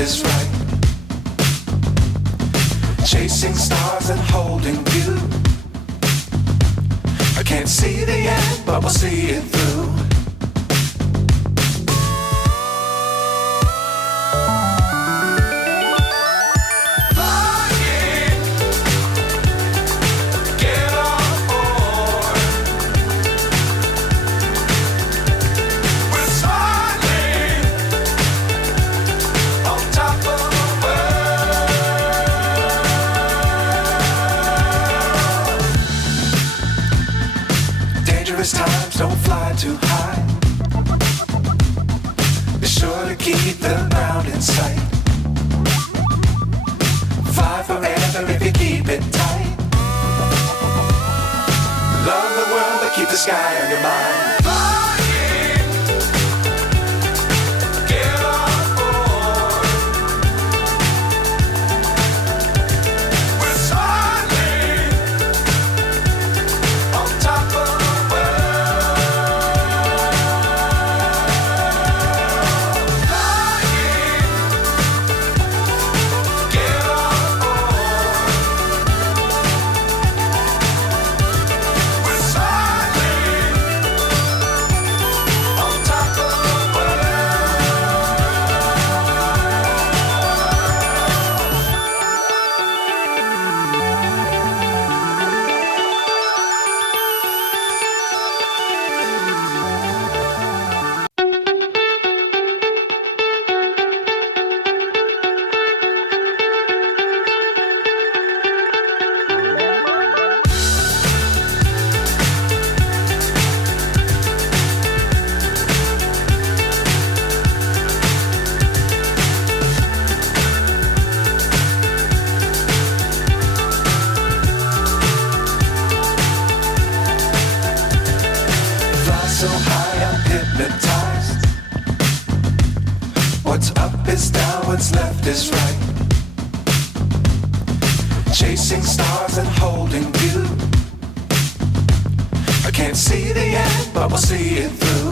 is right. Chasing stars and holding you. I can't see the end, but we'll see it through. Times don't fly too high. Be sure to keep the ground in sight. Fly forever if you keep it tight. Love the world but keep the sky on your mind. So high I'm hypnotized. What's up is down, what's left is right. Chasing stars and holding you. I can't see the end, but we'll see it through.